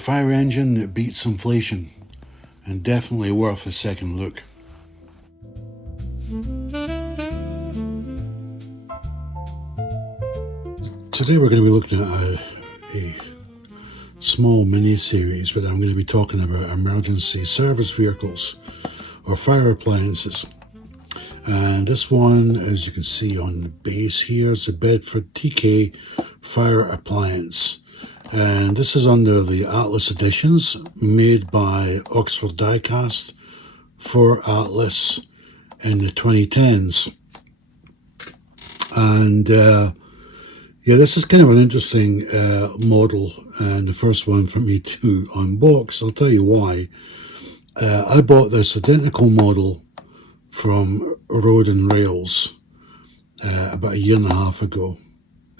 fire engine that beats inflation, and definitely worth a second look. Today we're going to be looking at a small mini-series, but I'm going to be talking about emergency service vehicles or fire appliances. And this one, as you can see on the base here, is a Bedford TK fire appliance. And this is under the Atlas editions made by Oxford Diecast for Atlas in the 2010s. And yeah, this is kind of an interesting model, and the first one for me to unbox. I'll tell you why. I bought this identical model from Road and Rails about a year and a half ago.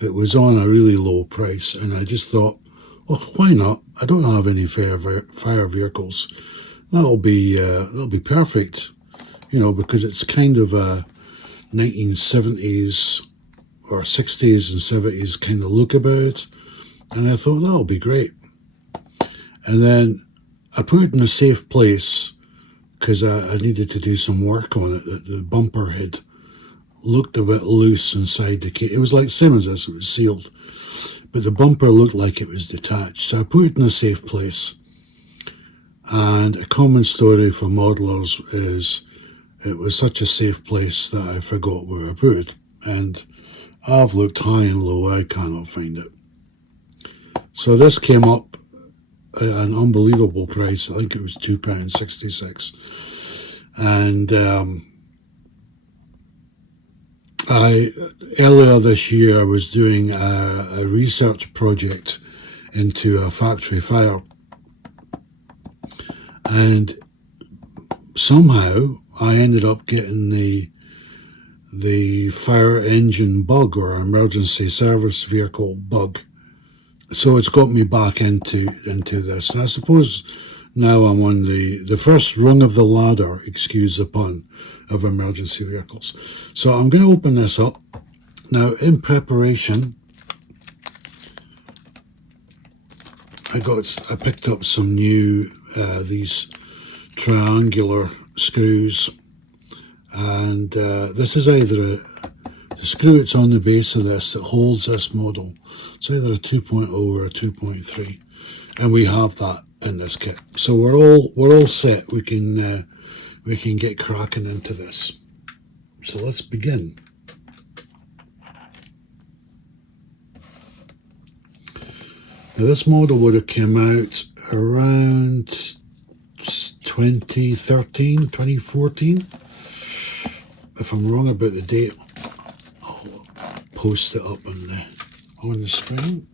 It was on a really low price, and I just thought, well, why not? I don't have any fire vehicles. That'll be perfect, because it's kind of a 1970s or 60s and 70s kind of look about it, and I thought that'll be great. And then I put it in a safe place because I needed to do some work on it. The bumper had looked a bit loose inside the case. It was like same as this, it was sealed, but the bumper looked like it was detached. So I put it in a safe place. And a common story for modelers is it was such a safe place that I forgot where I put it. And I've looked high and low, I cannot find it. So this came up at an unbelievable price. I think it was £2.66. And earlier this year I was doing a research project into a factory fire, and somehow I ended up getting the fire engine bug, or emergency service vehicle bug. So it's got me back into this. And I suppose now I'm on the first rung of the ladder, excuse the pun, of emergency vehicles. So I'm going to open this up. Now, in preparation, I picked up some new, these triangular screws. And this is either the screw that's on the base of this that holds this model. It's either a 2.0 or a 2.3, and we have that in this kit. So we're all set. We can get cracking into this. So let's begin. Now this model would have come out around 2013, 2014. If I'm wrong about the date, I'll post it up on the screen.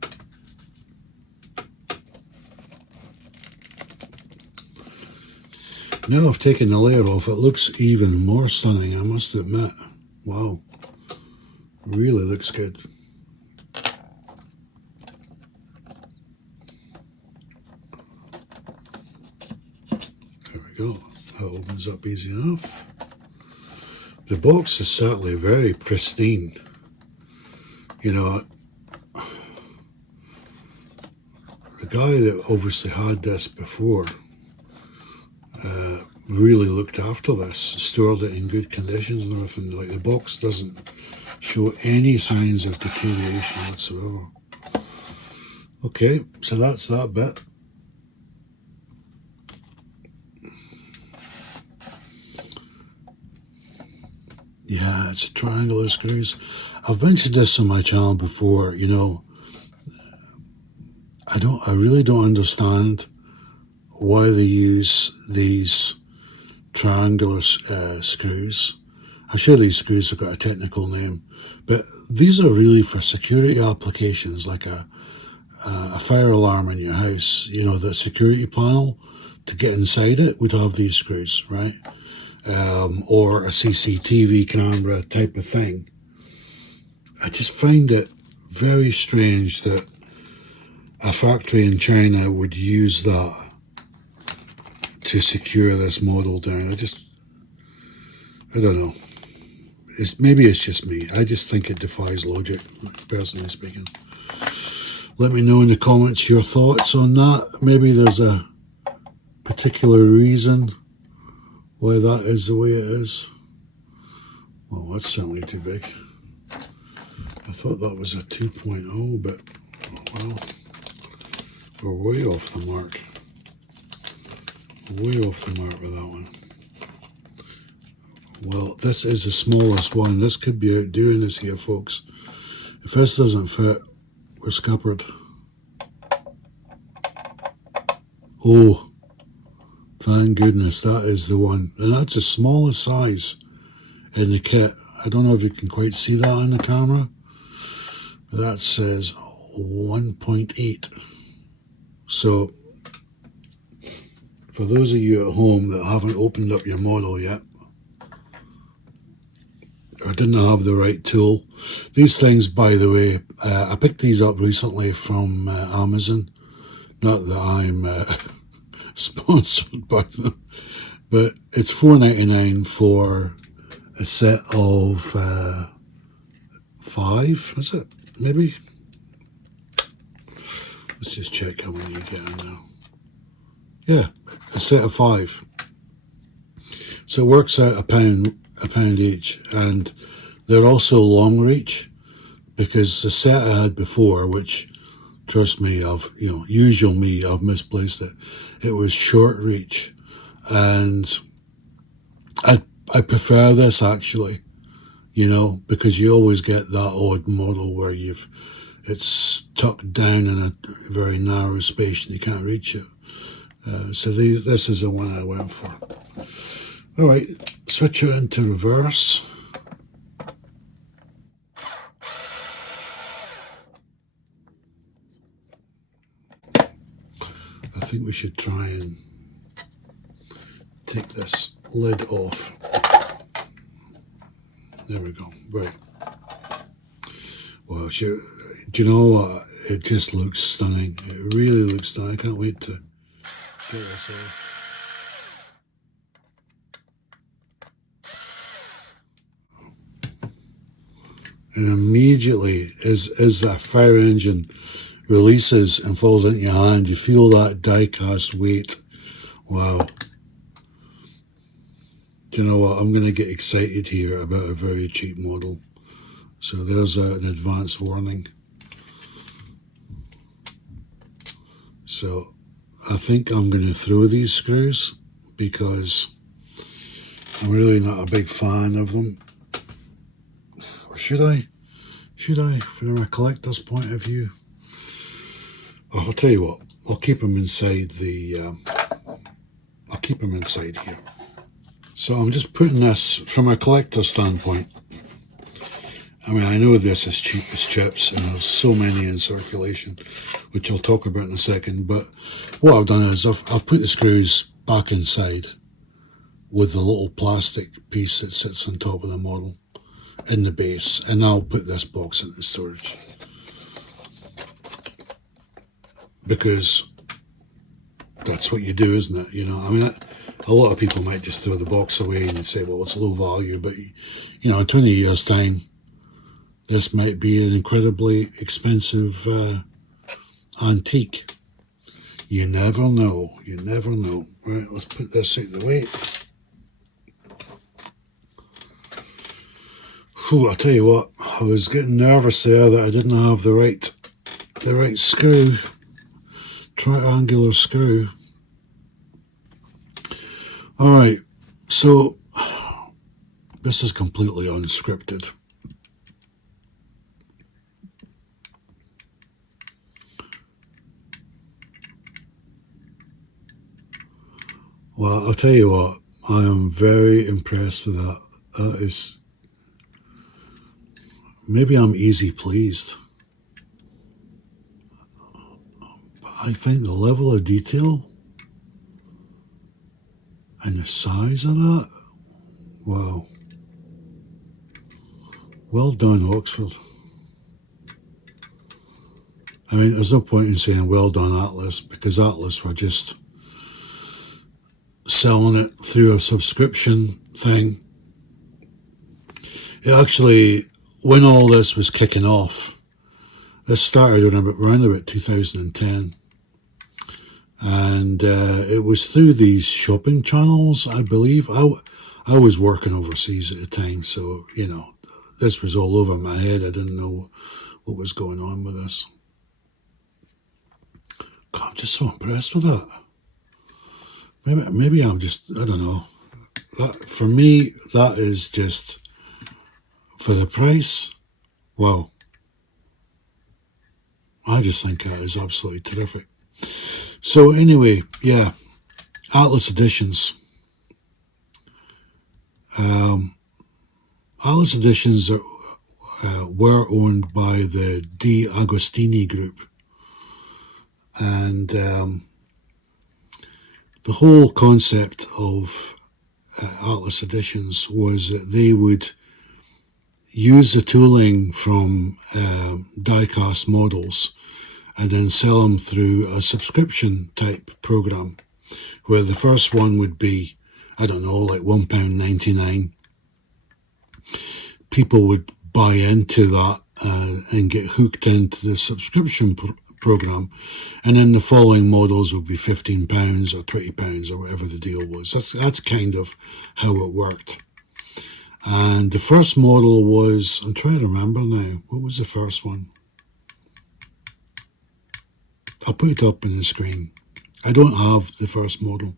Now I've taken the layer off, it looks even more stunning, I must admit. Wow, really looks good. There we go, that opens up easy enough. The box is certainly very pristine. The guy that obviously had this before really looked after this, stored it in good conditions and everything. Like, the box doesn't show any signs of deterioration whatsoever. Okay, so that's that bit. Yeah, it's a triangular screws. I've mentioned this on my channel before. I really don't understand why they use these triangular screws. I'm sure these screws have got a technical name, but these are really for security applications, like a fire alarm in your house. The security panel, to get inside it would have these screws, right? Or a CCTV camera type of thing. I just find it very strange that a factory in China would use that to secure this model down. I don't know. Maybe it's just me. I just think it defies logic, personally speaking. Let me know in the comments your thoughts on that. Maybe there's a particular reason why that is the way it is. Well, that's certainly too big. I thought that was a 2.0, but well, we're way off the mark. Way off the mark with that one. Well, this is the smallest one. This could be outdoing us here, folks. If this doesn't fit, we're scuppered. Oh, thank goodness, that is the one. And that's the smallest size in the kit. I don't know if you can quite see that on the camera, but that says 1.8. So, for those of you at home that haven't opened up your model yet, or didn't have the right tool, these things, by the way, I picked these up recently from Amazon. Not that I'm sponsored by them, but it's $4.99 for a set of 5, is it? Maybe? Let's just check how many you get in now. Yeah, a set of 5. So it works out a pound each, and they're also long reach, because the set I had before, which, trust me, I've misplaced it. It was short reach, and I prefer this actually, because you always get that odd model where it's tucked down in a very narrow space and you can't reach it. So this is the one I went for. All right, switch it into reverse. I think we should try and take this lid off. There we go. Right. Well, do you know what? It just looks stunning. It really looks stunning. I can't wait to get this off. And immediately, as that fire engine releases and falls into your hand, you feel that die-cast weight. Wow. Do you know what? I'm going to get excited here about a very cheap model. So there's an advance warning. So I think I'm going to throw these screws because I'm really not a big fan of them. Or should I? Should I, from a collector's point of view? Oh, I'll tell you what. I'll keep them inside I'll keep them inside here. So I'm just putting this from a collector's standpoint. I mean, I know this is cheap as chips, and there's so many in circulation, which I'll talk about in a second. But what I've done is I've put the screws back inside with the little plastic piece that sits on top of the model in the base, and I'll put this box into storage because that's what you do, isn't it? I mean, a lot of people might just throw the box away and say, well, it's low value, but in 20 years' time, this might be an incredibly expensive antique. You never know. You never know. Right, let's put this out of the way. Whew, I'll tell you what, I was getting nervous there that I didn't have the right screw, triangular screw. All right, so this is completely unscripted. Well, I'll tell you what, I am very impressed with that. That is, maybe I'm easy pleased. But I think the level of detail and the size of that, wow. Well done, Oxford. I mean, there's no point in saying well done, Atlas, because Atlas were just selling it through a subscription thing. It actually, when all this was kicking off, This started around about 2010. And it was through these shopping channels, I believe. I was working overseas at the time, so, this was all over my head. I didn't know what was going on with this. God, I'm just so impressed with that. Maybe I'm just, I don't know. For me, that is just, for the price, wow. I just think that is absolutely terrific. So anyway, yeah, Atlas Editions. Atlas Editions were owned by the D. Agostini Group. And the whole concept of Atlas Editions was that they would use the tooling from die-cast models and then sell them through a subscription type program, where the first one would be, I don't know, like £1.99. People would buy into that and get hooked into the subscription program, and then the following models would be £15 or £20 or whatever the deal was. That's kind of how it worked. And the first model was, I'm trying to remember now, what was the first one? I'll put it up on the screen. I don't have the first model.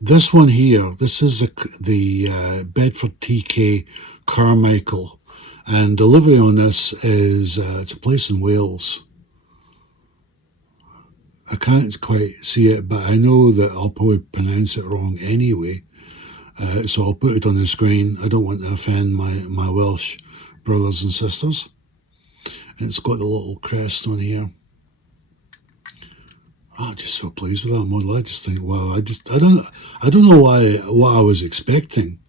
This one here, this is the Bedford TK Carmichael, and delivery on this is, it's a place in Wales. I can't quite see it, but I know that I'll probably pronounce it wrong anyway, so I'll put it on the screen. I don't want to offend my Welsh brothers and sisters. And it's got the little crest on here. I'm just so pleased with that model. I just think, wow, I don't know what I was expecting,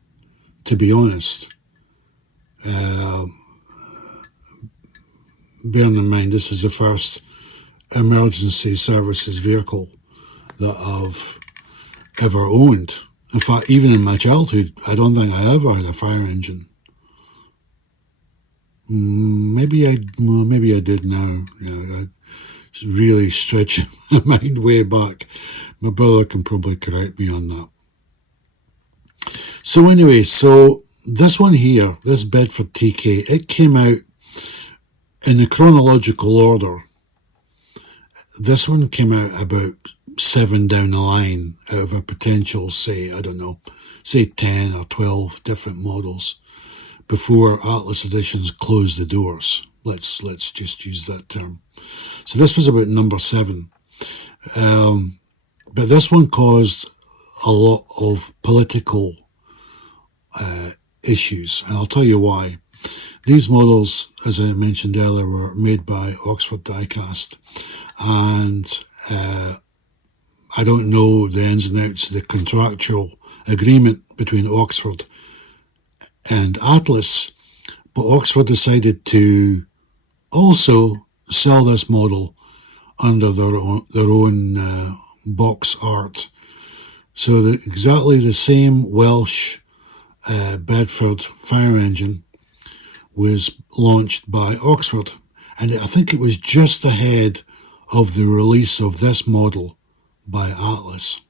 to be honest. Bearing in mind, this is the first emergency services vehicle that I've ever owned. In fact, even in my childhood, I don't think I ever had a fire engine. Maybe I did now. Yeah, really stretching my mind way back. My brother can probably correct me on that. So anyway, so this one here, this Bedford TK, it came out in the chronological order. This one came out about 7 down the line out of a potential, say, I don't know, say 10 or 12 different models before Atlas Editions closed the doors. Let's just use that term. So this was about number 7. But this one caused a lot of political issues, and I'll tell you why. These models, as I mentioned earlier, were made by Oxford Diecast, and I don't know the ins and outs of the contractual agreement between Oxford and Atlas, but Oxford decided to also sell this model under their own box art. So exactly the same Welsh Bedford fire engine was launched by Oxford, and I think it was just ahead of the release of this model by Atlas.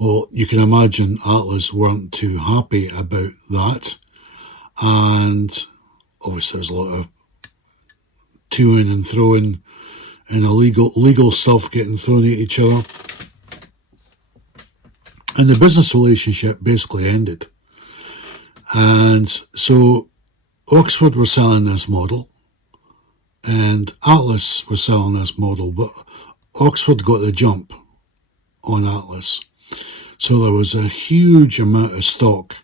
Well, you can imagine Atlas weren't too happy about that, and obviously there's a lot of toing and throwing and legal stuff getting thrown at each other, and the business relationship basically ended. And so Oxford were selling this model and Atlas was selling this model, but Oxford got the jump on Atlas. So there was a huge amount of stock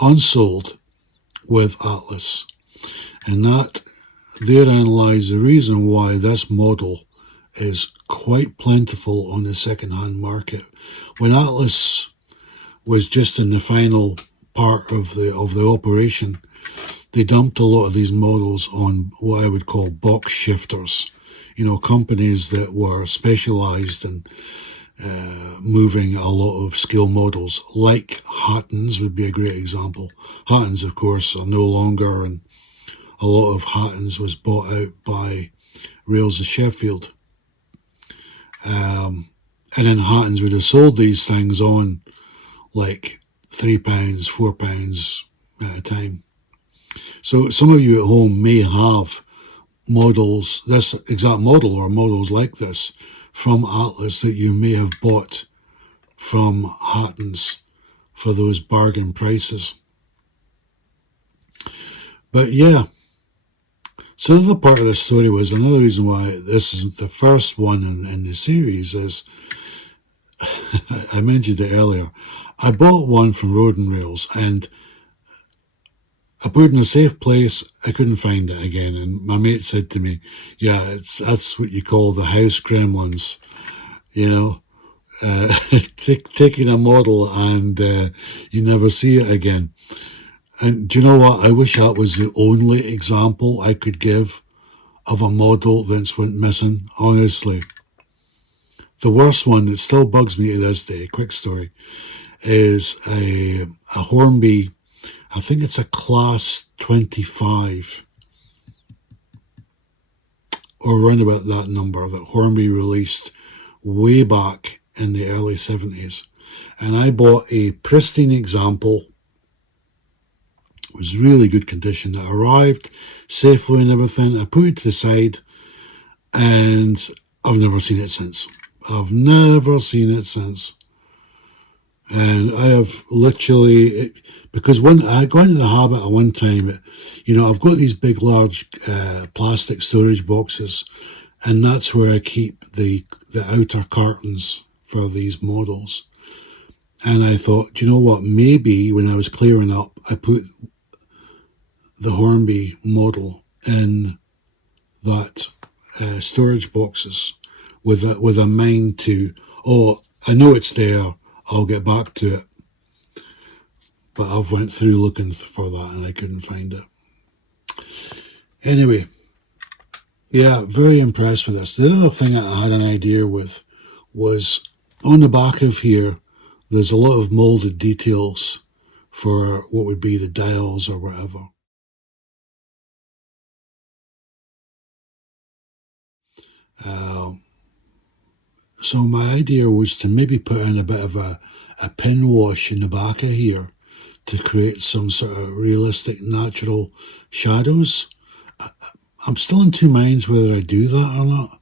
unsold with Atlas, and that therein lies the reason why this model is quite plentiful on the second-hand market. When Atlas was just in the final part of the operation, they dumped a lot of these models on what I would call box shifters, companies that were specialised in moving a lot of scale models, like Hattons would be a great example. Hattons, of course, are no longer, and a lot of Hattons was bought out by Rails of Sheffield. And then Hattons would have sold these things on like £3, £4 at a time. So some of you at home may have models, this exact model or models like this from Atlas that you may have bought from Hattons for those bargain prices. But yeah, so the other part of the story was another reason why this isn't the first one in the series is, I mentioned it earlier, I bought one from Road and Rails and I put it in a safe place. I couldn't find it again. And my mate said to me, yeah, that's what you call the house gremlins, you know, taking a model and you never see it again. And do you know what? I wish that was the only example I could give of a model that's went missing, honestly. The worst one that still bugs me to this day, quick story, is a Hornby, I think it's a class 25 or around about that number that Hornby released way back in the early 70s. And I bought a pristine example. It was really good condition. It arrived safely and everything. I put it to the side and I've never seen it since. I've never seen it since. And I have literally, because I got into the habit at one time, I've got these big, large plastic storage boxes, and that's where I keep the outer cartons for these models. And I thought, do you know what? Maybe when I was clearing up, I put the Hornby model in that storage boxes with a mind to, oh, I know it's there, I'll get back to it. But I've went through looking for that and I couldn't find it. Anyway, yeah, very impressed with this. The other thing that I had an idea with was on the back of here, there's a lot of molded details for what would be the dials or whatever. So my idea was to maybe put in a bit of a pin wash in the back of here to create some sort of realistic natural shadows. I'm still in two minds whether I do that or not.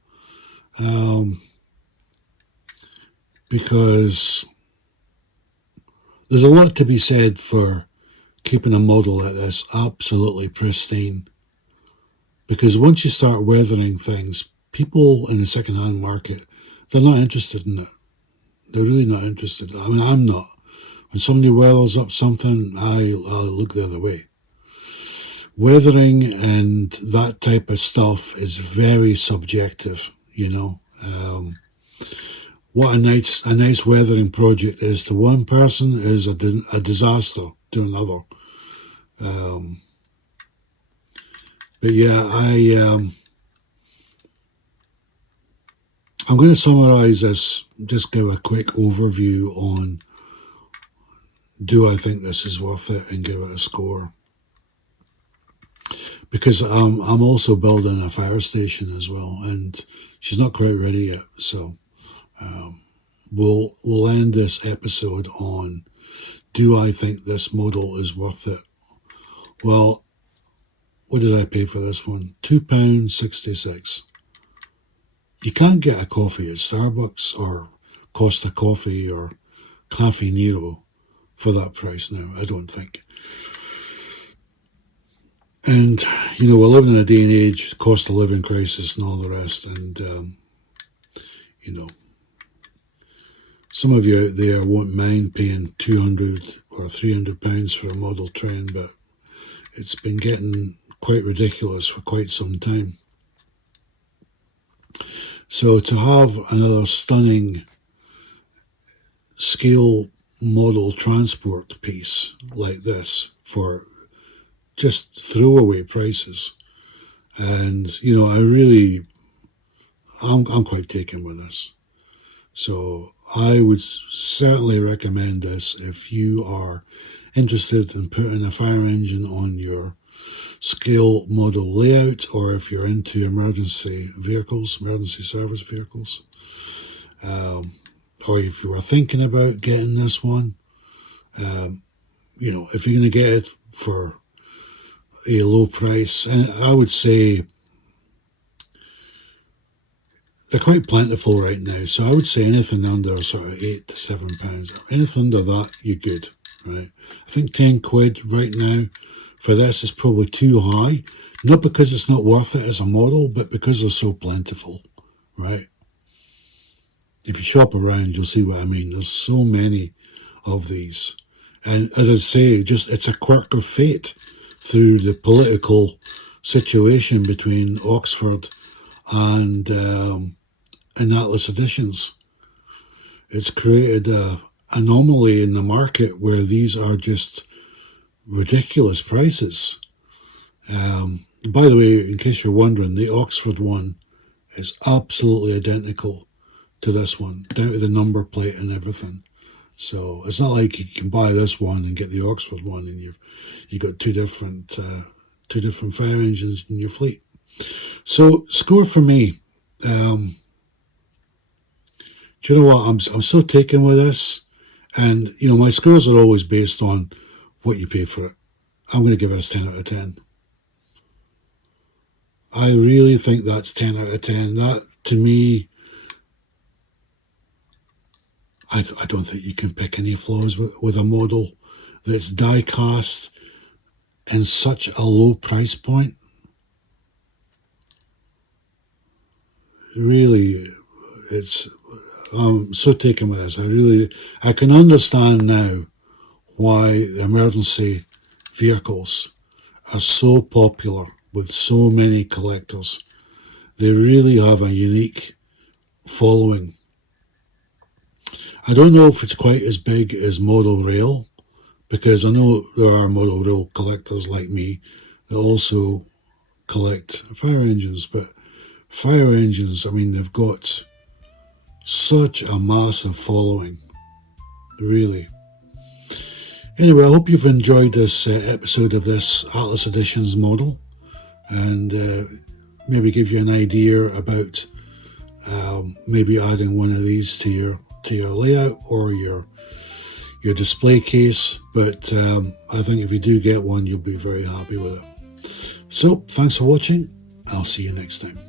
Because there's a lot to be said for keeping a model like this absolutely pristine. Because once you start weathering things, people in the second-hand market, they're not interested in it. They're really not interested. I mean, I'm not. When somebody weathers up something, I look the other way. Weathering and that type of stuff is very subjective, what a nice weathering project is to one person is a disaster to another. But yeah, I'm going to summarize this, just give a quick overview on do I think this is worth it and give it a score. Because I'm also building a fire station as well, and she's not quite ready yet. So we'll end this episode on do I think this model is worth it? Well, what did I pay for this one? £2.66. You can't get a coffee at Starbucks or Costa Coffee or Cafe Nero for that price now, I don't think. And, we're living in a day and age, cost of living crisis and all the rest. And, some of you out there won't mind paying £200 or £300 for a model train, but it's been getting quite ridiculous for quite some time. So to have another stunning scale model transport piece like this for just throwaway prices, and I'm quite taken with this. So I would certainly recommend this if you are interested in putting a fire engine on your scale model layout, or if you're into emergency vehicles, emergency service vehicles, or if you were thinking about getting this one, if you're going to get it for a low price, and I would say they're quite plentiful right now, so I would say anything under sort of £8 to £7, anything under that, you're good, right? I think £10 right now for this is probably too high, not because it's not worth it as a model, but because they're so plentiful, right? If you shop around, you'll see what I mean. There's so many of these, and as I say, just it's a quirk of fate through the political situation between Oxford and Atlas Editions. It's created an anomaly in the market where these are just ridiculous prices. By the way, in case you're wondering, the Oxford one is absolutely identical to this one, down to the number plate and everything. So it's not like you can buy this one and get the Oxford one, and you've got two different fire engines in your fleet. So score for me. Do you know what? I'm so taken with this, and my scores are always based on what you pay for it. I'm going to give this 10 out of 10. I really think that's 10 out of 10. That, to me, I don't think you can pick any flaws with a model that's die cast in such a low price point. Really, I'm so taken with this. I can understand now why the emergency vehicles are so popular with so many collectors. They really have a unique following. I don't know if it's quite as big as model rail, because I know there are model rail collectors like me that also collect fire engines, but fire engines, I mean, they've got such a massive following, really. Anyway, I hope you've enjoyed this episode of this Atlas Editions model, and maybe give you an idea about maybe adding one of these to your layout or your display case. But I think if you do get one, you'll be very happy with it. So thanks for watching. I'll see you next time.